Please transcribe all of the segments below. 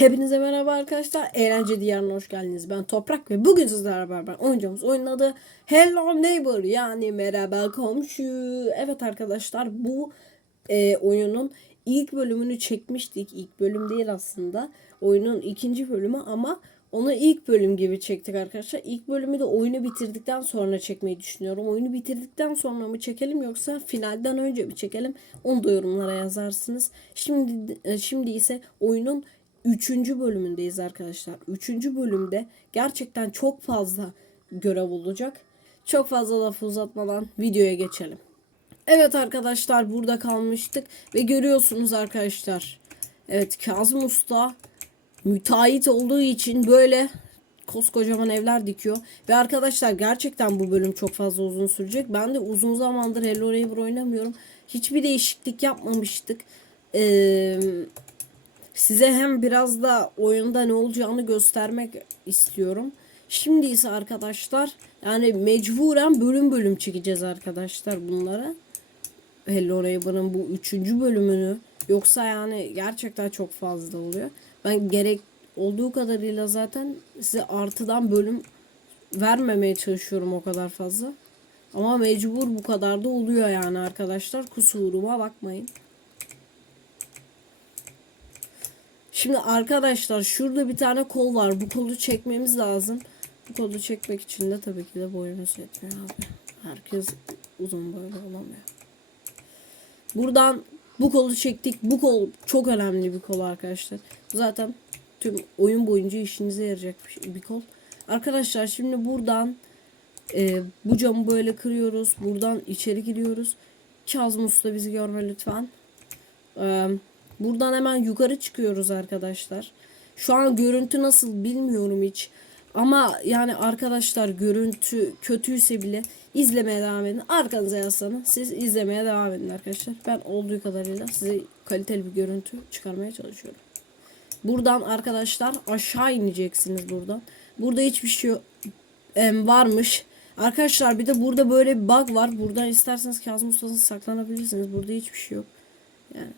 Hepinize merhaba arkadaşlar. Eğlence diyarına hoş geldiniz. Ben Toprak ve bugün sizlerle beraber oynayacağımız oyunun adı Hello Neighbor yani merhaba komşu. Evet arkadaşlar bu e, oyunun ilk bölümünü çekmiştik. İlk bölüm değil aslında. Oyunun ikinci bölümü ama onu ilk bölüm gibi çektik arkadaşlar. İlk bölümü de oyunu bitirdikten sonra çekmeyi düşünüyorum. Oyunu bitirdikten sonra mı çekelim yoksa finalden önce mi çekelim? Onu da yorumlara yazarsınız. Şimdi e, şimdi ise oyunun Üçüncü bölümündeyiz arkadaşlar. Üçüncü bölümde gerçekten çok fazla görev olacak. Çok fazla lafı uzatmadan videoya geçelim. Evet arkadaşlar burada kalmıştık ve görüyorsunuz arkadaşlar. Evet Kazım Usta müteahhit olduğu için böyle koskocaman evler dikiyor. Ve arkadaşlar gerçekten bu bölüm çok fazla uzun sürecek. Ben de uzun zamandır Hello Neighbor oynamıyorum. Hiçbir değişiklik yapmamıştık. Eee size hem biraz da oyunda ne olacağını göstermek istiyorum. Şimdi ise arkadaşlar yani mecburen bölüm bölüm çekeceğiz arkadaşlar bunlara. Hello Neighbor'ın bu üçüncü bölümünü yoksa yani gerçekten çok fazla oluyor. Ben gerek olduğu kadarıyla zaten size artıdan bölüm vermemeye çalışıyorum o kadar fazla. Ama mecbur bu kadar da oluyor yani arkadaşlar. Kusuruma bakmayın. Şimdi arkadaşlar şurada bir tane kol var. Bu kolu çekmemiz lazım. Bu kolu çekmek için de tabii ki de boyumuz yetmiyor abi. Herkes uzun boylu olamıyor. Buradan bu kolu çektik. Bu kol çok önemli bir kol arkadaşlar. Zaten tüm oyun boyunca işinize yarayacak bir, bir kol. Arkadaşlar şimdi buradan e, bu camı böyle kırıyoruz. Buradan içeri giriyoruz. Kazım Usta bizi görme lütfen. Eee Buradan hemen yukarı çıkıyoruz arkadaşlar. Şu an görüntü nasıl bilmiyorum hiç. Ama yani arkadaşlar görüntü kötüyse bile izlemeye devam edin. Arkanıza yaslanın. Siz izlemeye devam edin arkadaşlar. Ben olduğu kadarıyla size kaliteli bir görüntü çıkarmaya çalışıyorum. Buradan arkadaşlar aşağı ineceksiniz buradan. Burada hiçbir şey varmış. Arkadaşlar bir de burada böyle bir bug var. Buradan isterseniz Kazım Usta'nın saklanabilirsiniz. Burada hiçbir şey yok. Yani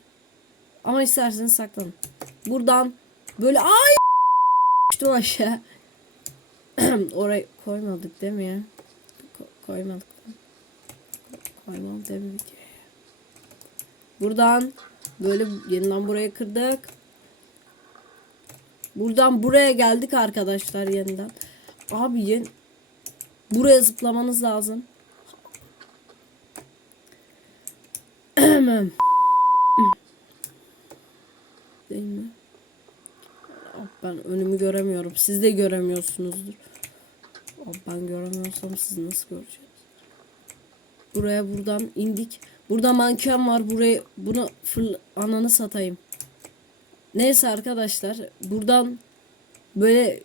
ama isterseniz saklanın. Buradan böyle ay düştüm aşağı. Orayı koymadık değil mi ya? Ko koymadık. Koymadık videoya? Buradan böyle yeniden buraya kırdık. Buradan buraya geldik arkadaşlar yeniden. Abi yen buraya zıplamanız lazım. değil mi? Ah, ben önümü göremiyorum. Siz de göremiyorsunuzdur. Ben göremiyorsam siz nasıl göreceksiniz? Buraya buradan indik. Burada manken var. Buraya bunu fırl ananı satayım. Neyse arkadaşlar. Buradan böyle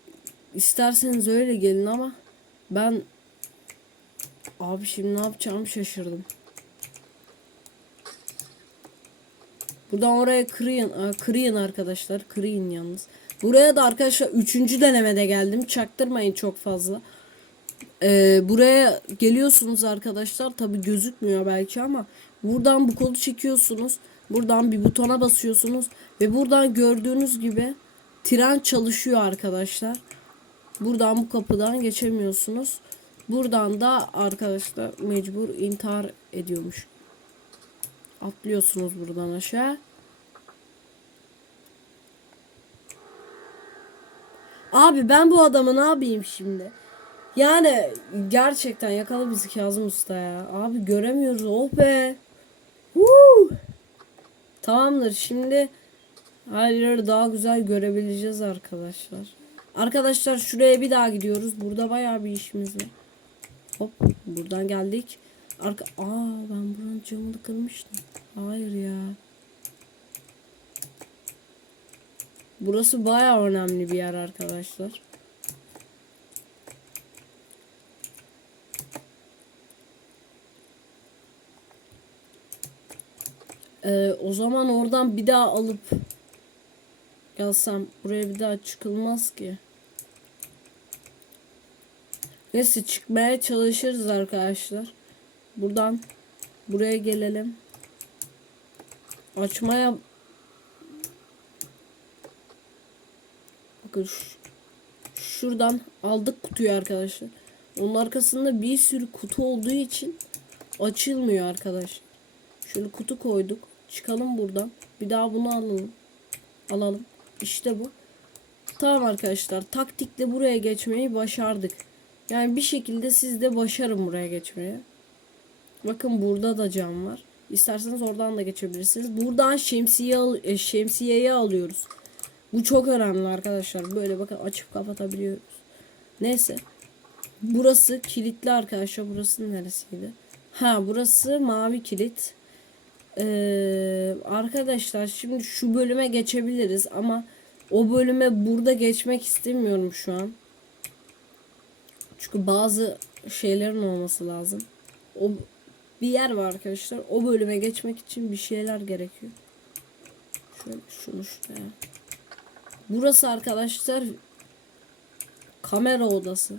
isterseniz öyle gelin ama ben abi şimdi ne yapacağımı şaşırdım. Buradan oraya kırıyın. Aa, arkadaşlar. Kırıyın yalnız. Buraya da arkadaşlar 3. denemede geldim. Çaktırmayın çok fazla. Ee, buraya geliyorsunuz arkadaşlar. Tabi gözükmüyor belki ama buradan bu kolu çekiyorsunuz. Buradan bir butona basıyorsunuz. Ve buradan gördüğünüz gibi tren çalışıyor arkadaşlar. Buradan bu kapıdan geçemiyorsunuz. Buradan da arkadaşlar mecbur intihar ediyormuş. Atlıyorsunuz buradan aşağı. Abi ben bu adamı ne yapayım şimdi? Yani gerçekten yakalı bizi Kazım Usta ya. Abi göremiyoruz. Oh be. Woo. Tamamdır. Şimdi her yeri daha güzel görebileceğiz arkadaşlar. Arkadaşlar şuraya bir daha gidiyoruz. Burada bayağı bir işimiz var. Hop buradan geldik. Arka Aa ben buranın camını kırmıştım. Hayır ya. Burası baya önemli bir yer arkadaşlar. Ee, o zaman oradan bir daha alıp gelsem buraya bir daha çıkılmaz ki. Neyse çıkmaya çalışırız arkadaşlar. Buradan buraya gelelim. Açmaya Bakın şu- şuradan aldık kutuyu arkadaşlar. Onun arkasında bir sürü kutu olduğu için açılmıyor arkadaş. Şöyle kutu koyduk. Çıkalım buradan. Bir daha bunu alalım. Alalım. İşte bu. Tamam arkadaşlar. Taktikle buraya geçmeyi başardık. Yani bir şekilde siz de başarın buraya geçmeye. Bakın burada da cam var. İsterseniz oradan da geçebilirsiniz. Buradan şemsiye al e, şemsiyeyi alıyoruz. Bu çok önemli arkadaşlar. Böyle bakın açıp kapatabiliyoruz. Neyse. Burası kilitli arkadaşlar. Burası neresiydi? Ha burası mavi kilit. Ee, arkadaşlar şimdi şu bölüme geçebiliriz ama o bölüme burada geçmek istemiyorum şu an. Çünkü bazı şeylerin olması lazım. O bir yer var arkadaşlar. O bölüme geçmek için bir şeyler gerekiyor. Şöyle şunu şuraya. Burası arkadaşlar kamera odası.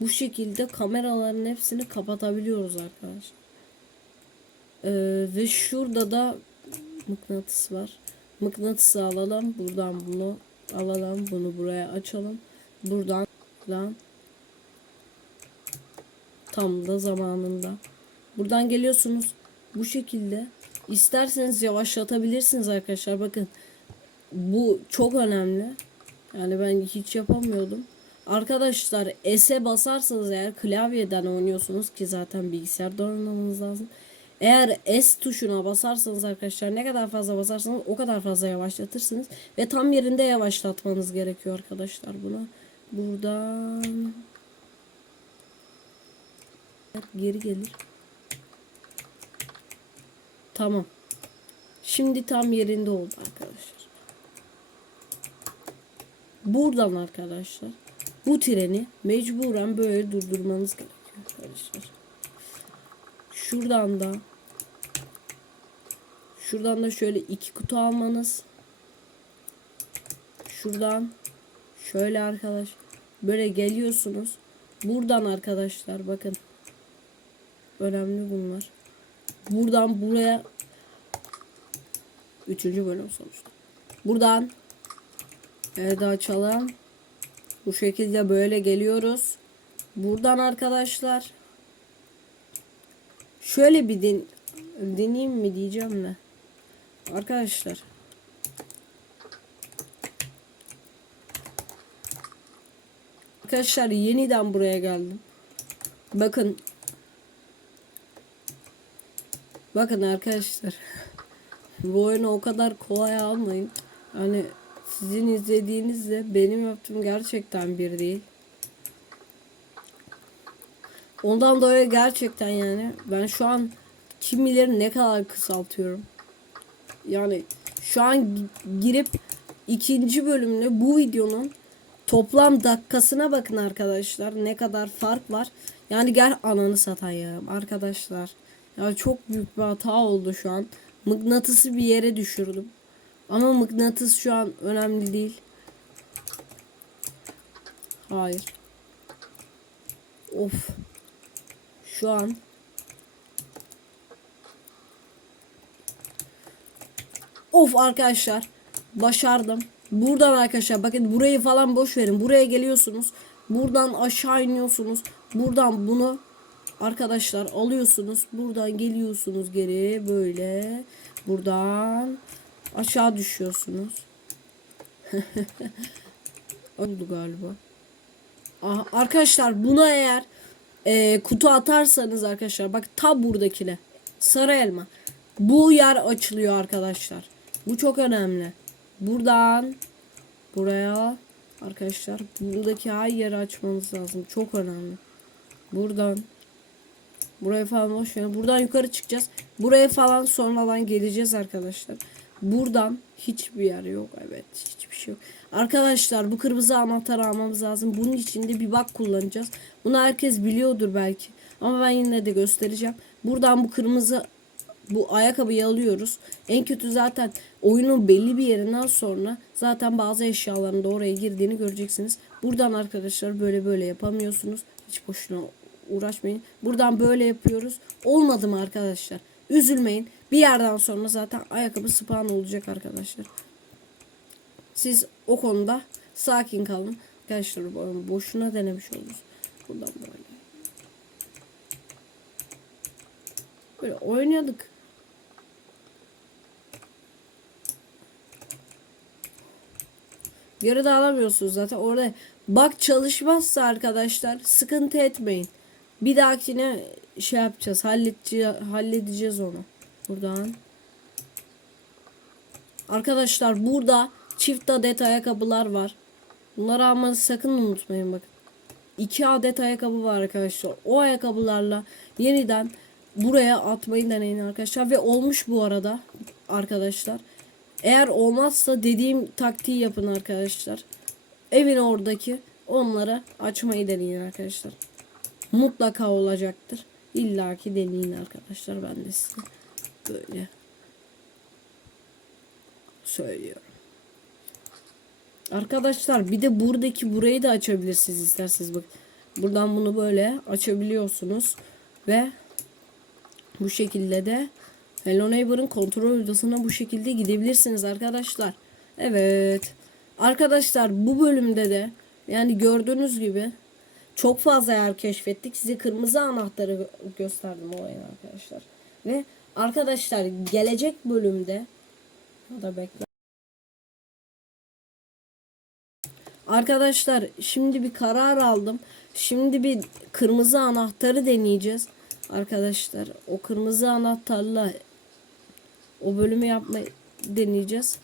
Bu şekilde kameraların hepsini kapatabiliyoruz arkadaşlar. Ee, ve şurada da mıknatıs var. Mıknatısı alalım. Buradan bunu alalım. Bunu buraya açalım. Buradan lan tam da zamanında. Buradan geliyorsunuz. Bu şekilde isterseniz yavaşlatabilirsiniz arkadaşlar. Bakın bu çok önemli. Yani ben hiç yapamıyordum. Arkadaşlar S'e basarsanız eğer klavyeden oynuyorsunuz ki zaten bilgisayarda oynamanız lazım. Eğer S tuşuna basarsanız arkadaşlar ne kadar fazla basarsanız o kadar fazla yavaşlatırsınız. Ve tam yerinde yavaşlatmanız gerekiyor arkadaşlar buna. Buradan geri gelir. Tamam. Şimdi tam yerinde oldu arkadaşlar. Buradan arkadaşlar bu treni mecburen böyle durdurmanız gerekiyor arkadaşlar. Şuradan da şuradan da şöyle iki kutu almanız. Şuradan şöyle arkadaş böyle geliyorsunuz. Buradan arkadaşlar bakın. Önemli bunlar. Buradan buraya Üçüncü bölüm sonuçta. Buradan Evet açalım. Bu şekilde böyle geliyoruz. Buradan arkadaşlar şöyle bir den deneyeyim mi diyeceğim de. Arkadaşlar Arkadaşlar yeniden buraya geldim. Bakın Bakın arkadaşlar Bu oyunu o kadar kolay almayın. Hani sizin izlediğinizle benim yaptığım gerçekten bir değil. Ondan dolayı gerçekten yani ben şu an kim bilir ne kadar kısaltıyorum. Yani şu an gi- girip ikinci bölümle bu videonun toplam dakikasına bakın arkadaşlar. Ne kadar fark var. Yani gel ananı satan ya arkadaşlar. Ya çok büyük bir hata oldu şu an. Mıknatısı bir yere düşürdüm. Ama mıknatıs şu an önemli değil. Hayır. Of. Şu an Of arkadaşlar başardım. Buradan arkadaşlar bakın burayı falan boş verin. Buraya geliyorsunuz. Buradan aşağı iniyorsunuz. Buradan bunu arkadaşlar alıyorsunuz. Buradan geliyorsunuz geri böyle. Buradan aşağı düşüyorsunuz. Oldu galiba. Aha, arkadaşlar buna eğer e, kutu atarsanız arkadaşlar bak ta buradakine sarı elma. Bu yer açılıyor arkadaşlar. Bu çok önemli. Buradan buraya arkadaşlar buradaki her yeri açmanız lazım. Çok önemli. Buradan buraya falan boş verin. Buradan yukarı çıkacağız. Buraya falan sonradan geleceğiz arkadaşlar. Buradan hiçbir yer yok. Evet hiçbir şey yok. Arkadaşlar bu kırmızı anahtarı almamız lazım. Bunun için de bir bak kullanacağız. Bunu herkes biliyordur belki. Ama ben yine de göstereceğim. Buradan bu kırmızı bu ayakkabıyı alıyoruz. En kötü zaten oyunun belli bir yerinden sonra zaten bazı eşyaların da oraya girdiğini göreceksiniz. Buradan arkadaşlar böyle böyle yapamıyorsunuz. Hiç boşuna uğraşmayın. Buradan böyle yapıyoruz. Olmadı mı arkadaşlar? Üzülmeyin. Bir yerden sonra zaten ayakkabı spawn olacak arkadaşlar. Siz o konuda Sakin kalın. Arkadaşlar bo- boşuna denemiş oluruz. Buradan böyle. Böyle oynadık. Geri de alamıyorsunuz zaten orada. Bak çalışmazsa arkadaşlar sıkıntı etmeyin. Bir dahakine şey yapacağız. Halledeceğiz, halledeceğiz onu. Buradan. Arkadaşlar burada çift adet ayakkabılar var. Bunları almanı sakın unutmayın bakın. İki adet ayakkabı var arkadaşlar. O ayakkabılarla yeniden buraya atmayı deneyin arkadaşlar. Ve olmuş bu arada arkadaşlar. Eğer olmazsa dediğim taktiği yapın arkadaşlar. Evin oradaki onları açmayı deneyin arkadaşlar. Mutlaka olacaktır. İlla ki deneyin arkadaşlar. Ben de size böyle söylüyorum. Arkadaşlar bir de buradaki burayı da açabilirsiniz isterseniz bak. Buradan bunu böyle açabiliyorsunuz ve bu şekilde de Hello Neighbor'ın kontrol odasına bu şekilde gidebilirsiniz arkadaşlar. Evet. Arkadaşlar bu bölümde de yani gördüğünüz gibi çok fazla yer keşfettik. Size kırmızı anahtarı gö- gösterdim o oyun arkadaşlar. Ve arkadaşlar gelecek bölümde o da bekle. Arkadaşlar şimdi bir karar aldım. Şimdi bir kırmızı anahtarı deneyeceğiz. Arkadaşlar o kırmızı anahtarla o bölümü yapmayı deneyeceğiz.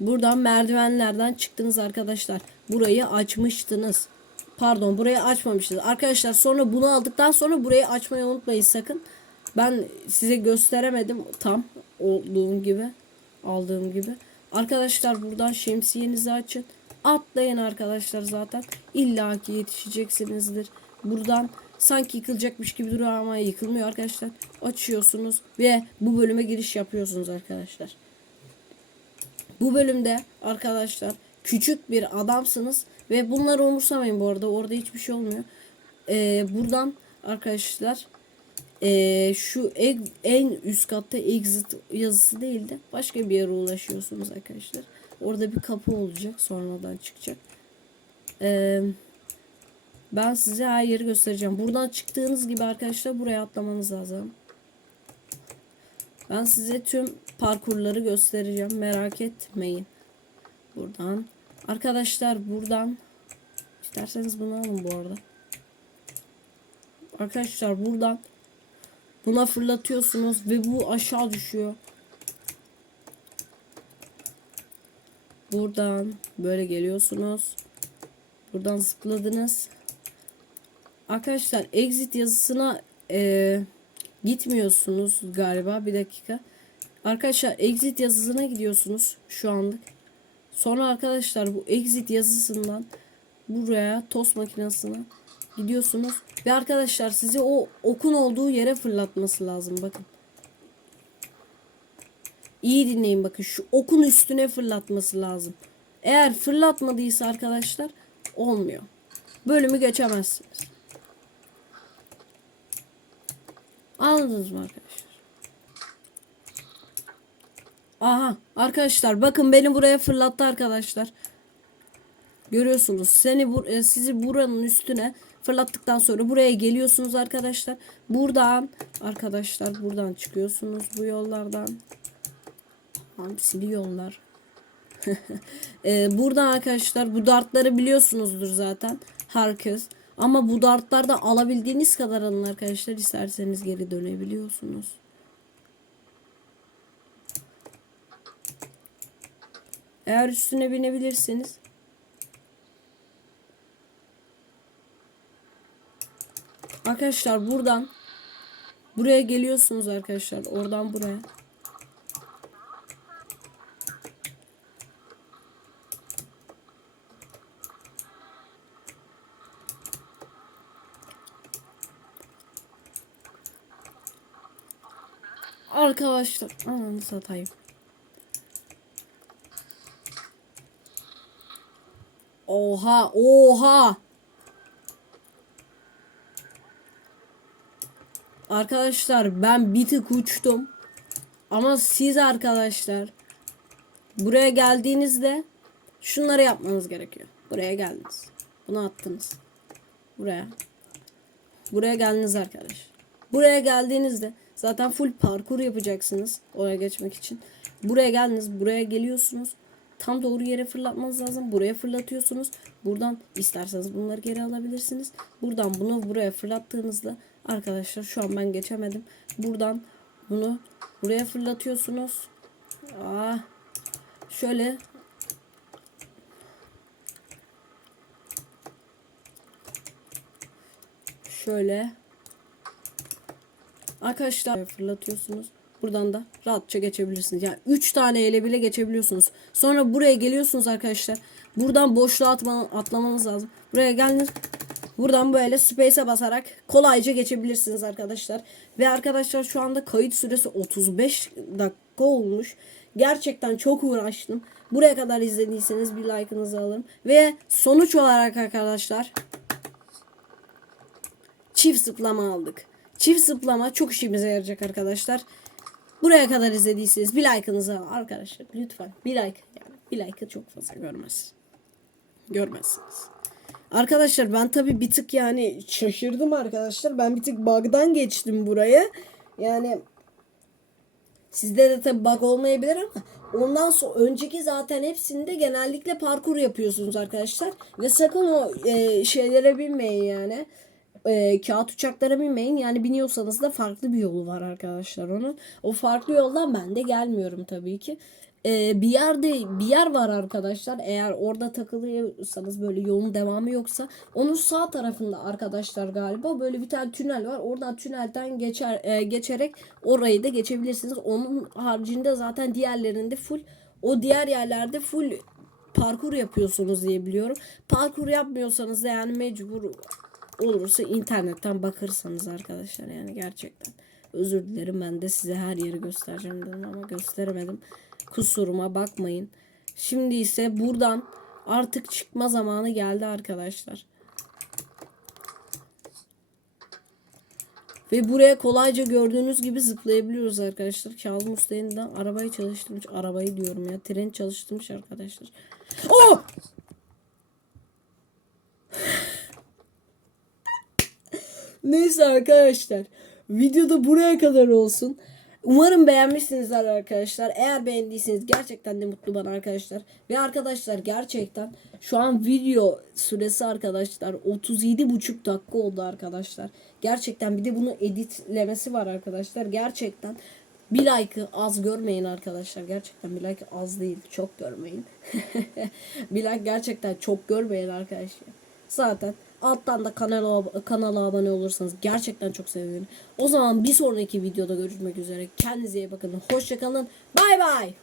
Buradan merdivenlerden çıktınız arkadaşlar. Burayı açmıştınız. Pardon burayı açmamıştınız. Arkadaşlar sonra bunu aldıktan sonra burayı açmayı unutmayın sakın. Ben size gösteremedim tam olduğum gibi. Aldığım gibi. Arkadaşlar buradan şemsiyenizi açın. Atlayın arkadaşlar zaten. İlla ki yetişeceksinizdir. Buradan sanki yıkılacakmış gibi duruyor ama yıkılmıyor arkadaşlar. Açıyorsunuz ve bu bölüme giriş yapıyorsunuz arkadaşlar. Bu bölümde arkadaşlar küçük bir adamsınız ve bunları umursamayın bu arada orada hiçbir şey olmuyor. Ee, buradan arkadaşlar ee, şu eg- en üst katta exit yazısı değil de başka bir yere ulaşıyorsunuz arkadaşlar. Orada bir kapı olacak sonradan çıkacak. Ee, ben size her yeri göstereceğim. Buradan çıktığınız gibi arkadaşlar buraya atlamanız lazım. Ben size tüm parkurları göstereceğim. Merak etmeyin. Buradan. Arkadaşlar buradan. İsterseniz bunu alın bu arada. Arkadaşlar buradan. Buna fırlatıyorsunuz ve bu aşağı düşüyor. Buradan böyle geliyorsunuz. Buradan zıpladınız. Arkadaşlar exit yazısına eee Gitmiyorsunuz galiba. Bir dakika. Arkadaşlar exit yazısına gidiyorsunuz şu anlık. Sonra arkadaşlar bu exit yazısından buraya tost makinesine gidiyorsunuz. Ve arkadaşlar sizi o okun olduğu yere fırlatması lazım. Bakın. İyi dinleyin bakın. Şu okun üstüne fırlatması lazım. Eğer fırlatmadıysa arkadaşlar olmuyor. Bölümü geçemezsiniz. Anladınız mı arkadaşlar? Aha arkadaşlar bakın beni buraya fırlattı arkadaşlar. Görüyorsunuz seni e, sizi buranın üstüne fırlattıktan sonra buraya geliyorsunuz arkadaşlar. Buradan arkadaşlar buradan çıkıyorsunuz bu yollardan. Tamam siliyorlar. e, buradan arkadaşlar bu dartları biliyorsunuzdur zaten. Herkes. Ama bu dartlarda alabildiğiniz kadar alın arkadaşlar. İsterseniz geri dönebiliyorsunuz. Eğer üstüne binebilirseniz Arkadaşlar buradan buraya geliyorsunuz arkadaşlar. Oradan buraya. Arkadaşlar ananı satayım. Oha oha. Arkadaşlar ben bir tık uçtum. Ama siz arkadaşlar buraya geldiğinizde Şunları yapmanız gerekiyor. Buraya geldiniz. Bunu attınız. Buraya. Buraya geldiniz arkadaş. Buraya geldiğinizde zaten full parkur yapacaksınız oraya geçmek için. Buraya geldiniz. Buraya geliyorsunuz. Tam doğru yere fırlatmanız lazım. Buraya fırlatıyorsunuz. Buradan isterseniz bunları geri alabilirsiniz. Buradan bunu buraya fırlattığınızda arkadaşlar şu an ben geçemedim. Buradan bunu buraya fırlatıyorsunuz. Aa, şöyle şöyle arkadaşlar fırlatıyorsunuz. Buradan da rahatça geçebilirsiniz. Yani 3 tane ele bile geçebiliyorsunuz. Sonra buraya geliyorsunuz arkadaşlar. Buradan boşluğa atma, atlamanız lazım. Buraya geldiniz. Buradan böyle space'e basarak kolayca geçebilirsiniz arkadaşlar. Ve arkadaşlar şu anda kayıt süresi 35 dakika olmuş. Gerçekten çok uğraştım. Buraya kadar izlediyseniz bir like'ınızı alırım. Ve sonuç olarak arkadaşlar çift zıplama aldık. Çift zıplama çok işimize yarayacak arkadaşlar. Buraya kadar izlediyseniz bir like'ınızı alın arkadaşlar. Lütfen bir like yani bir like'ı çok fazla görmez. Görmezsiniz. Arkadaşlar ben tabi bir tık yani şaşırdım arkadaşlar. Ben bir tık bug'dan geçtim buraya. Yani sizde de tabi bug olmayabilir ama ondan sonra önceki zaten hepsinde genellikle parkur yapıyorsunuz arkadaşlar. Ve sakın o e, şeylere binmeyin yani. E, kağıt uçaklara binmeyin. Yani biniyorsanız da farklı bir yolu var arkadaşlar onun. O farklı yoldan ben de gelmiyorum tabii ki. E, bir yerde bir yer var arkadaşlar. Eğer orada takılıyorsanız böyle yolun devamı yoksa onun sağ tarafında arkadaşlar galiba böyle bir tane tünel var. Oradan tünelden geçer e, geçerek orayı da geçebilirsiniz. Onun haricinde zaten diğerlerinde full o diğer yerlerde full parkur yapıyorsunuz diye biliyorum. Parkur yapmıyorsanız da yani mecbur olursa internetten bakırsanız arkadaşlar yani gerçekten. Özür dilerim ben de size her yeri göstereceğim dedim ama gösteremedim. Kusuruma bakmayın. Şimdi ise buradan artık çıkma zamanı geldi arkadaşlar. Ve buraya kolayca gördüğünüz gibi zıplayabiliyoruz arkadaşlar. Kazım Usta yeniden arabayı çalıştırmış. Arabayı diyorum ya. Tren çalıştırmış arkadaşlar. Oh! Neyse arkadaşlar. Videoda buraya kadar olsun. Umarım beğenmişsinizdir arkadaşlar. Eğer beğendiyseniz gerçekten de mutlu bana arkadaşlar. Ve arkadaşlar gerçekten şu an video süresi arkadaşlar 37,5 dakika oldu arkadaşlar. Gerçekten bir de bunu editlemesi var arkadaşlar. Gerçekten bir like'ı az görmeyin arkadaşlar. Gerçekten bir like az değil. Çok görmeyin. bir like gerçekten çok görmeyin arkadaşlar. Zaten alttan da kanala, kanala abone olursanız gerçekten çok sevinirim. O zaman bir sonraki videoda görüşmek üzere. Kendinize iyi bakın. Hoşçakalın. Bay bay.